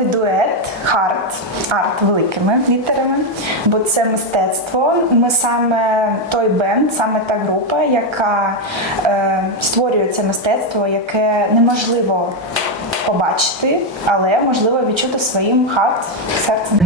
Ми дует, хард, арт великими літерами, бо це мистецтво. Ми саме той бенд, саме та група, яка е, створює це мистецтво, яке неможливо побачити, але можливо відчути своїм хард серцем.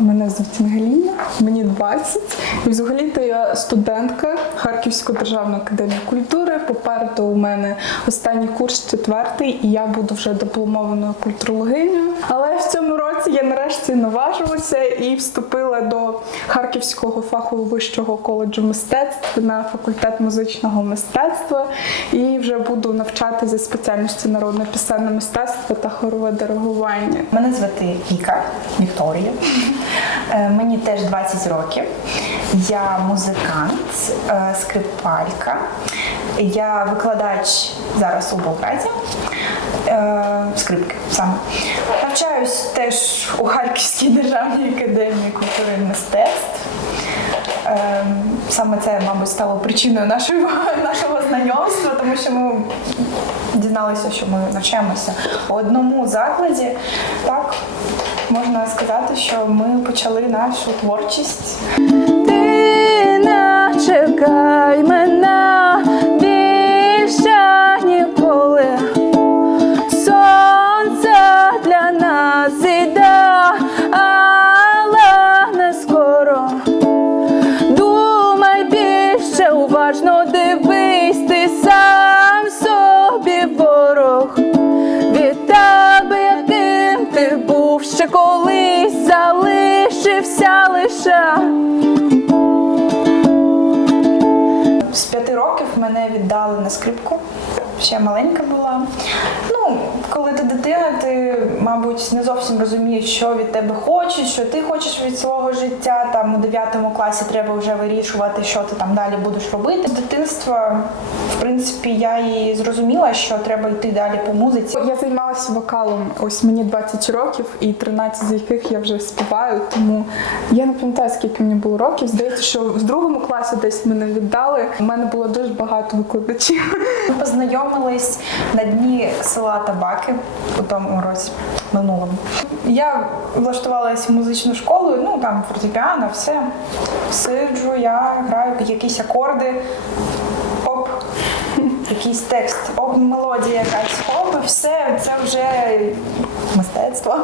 Мене звуть Ангеліна, мені 20. І взагалі-то я студентка Харківської державної академії культури. Попереду у мене останній курс четвертий, і я буду вже дипломованою культурологинею. Але в цьому році я нарешті наважилася і вступила до Харківського фахового вищого коледжу мистецтв на факультет музичного мистецтва і вже буду навчати за спеціальністю народне пісенне мистецтво та хорове диригування. Мене звати Віка Вікторія. Е, Мені теж 20 років. Я музикант, е, скрипалька. Я викладач зараз у Болграді. е, Скрипки саме. Навчаюсь теж у Харківській державній академії культури і мистецтв. Е, Саме це, мабуть, стало причиною нашого, нашого знайомства, тому що ми дізналися, що ми навчаємося у одному закладі. Так, можна сказати, що ми почали нашу творчість. Залишився. З п'яти років мене віддали на скрипку. Ще маленька була. Ну, коли ти дитина, ти, мабуть, не зовсім розумієш, що від тебе хочуть, що ти хочеш від свого життя. Там у 9 класі треба вже вирішувати, що ти там далі будеш робити. З дитинства, в принципі, я і зрозуміла, що треба йти далі по музиці. Я займалася вокалом. Ось мені 20 років, і 13 з яких я вже співаю. Тому я не пам'ятаю, скільки мені було років. Здається, що в другому класі десь мене віддали. У мене було дуже багато викладачів. Ми познайомились на дні села Табаки у тому році минулому. Я влаштувалась в музичну школу, ну там фортепіано, все. Сиджу, я граю якісь акорди, якийсь текст, оп, мелодія якась, і все, це вже мистецтво.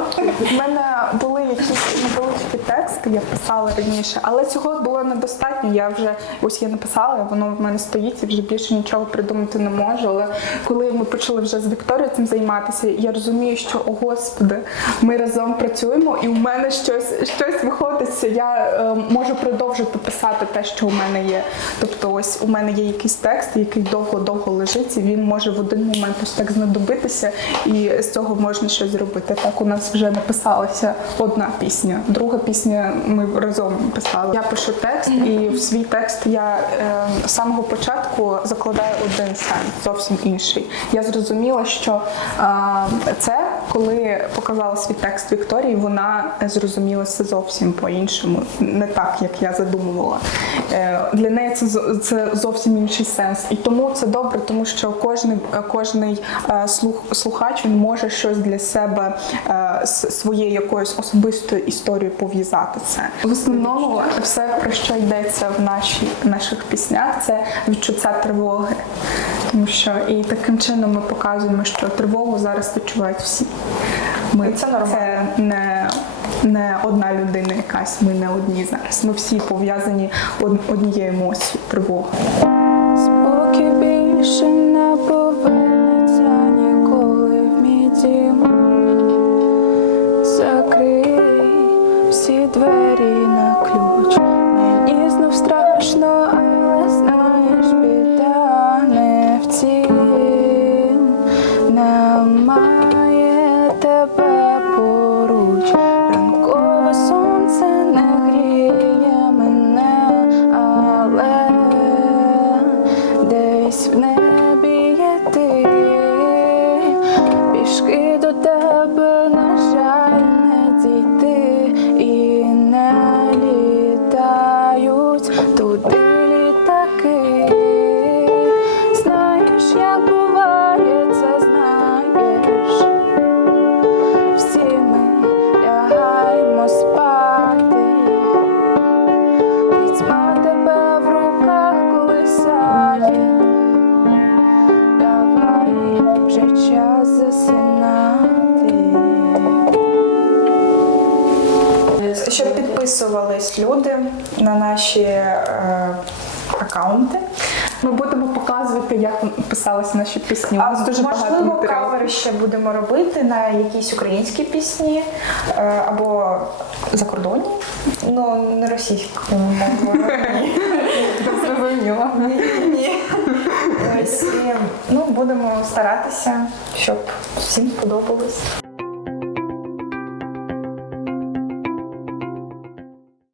У мене були якісь невеличкі тексти, я писала раніше, але цього було недостатньо. Я вже ось я написала, воно в мене стоїть, і вже більше нічого придумати не можу. Але коли ми почали вже з Вікторією цим займатися, я розумію, що о господи, ми разом працюємо, і у мене щось щось виходить. Я е, можу продовжити писати те, що у мене є. Тобто, ось у мене є якийсь текст, який довго-довго лежить, і він може в один момент ось так знадобитися, і з цього можна щось зробити. Так у нас вже написалася одна пісня, друга пісня ми разом писали. Я пишу текст, і в свій текст я е, з самого початку закладаю один сенс, зовсім інший. Я зрозуміла, що е, це коли показала свій текст Вікторії, вона зрозуміла це зовсім по-іншому, не так, як я задумувала. Е, Для неї це це зовсім інший сенс. І тому це добре, тому що кожний, кожний е, слух, слухач він може щось для себе е, своєю якоюсь особистою історією пов'язати це. В основному все про що йдеться в нашій наших піснях, це відчуття тривоги. Тому що і таким чином ми показуємо, що тривогу зараз відчувають всі. Ми Це нормально. це не, не одна людина якась, ми не одні зараз. Ми всі пов'язані од- однією емоцією тривоги. Щоб підписувались люди на наші е, аккаунти. Ми будемо показувати, як писалися наші пісні. У нас дуже багато можливо, матеріалу. кавери ще будемо робити на якісь українські пісні е, або закордонні, ну не російською мовою. Зрозуміло. Ні. Ось, і, ну, будемо старатися, щоб всім сподобалось.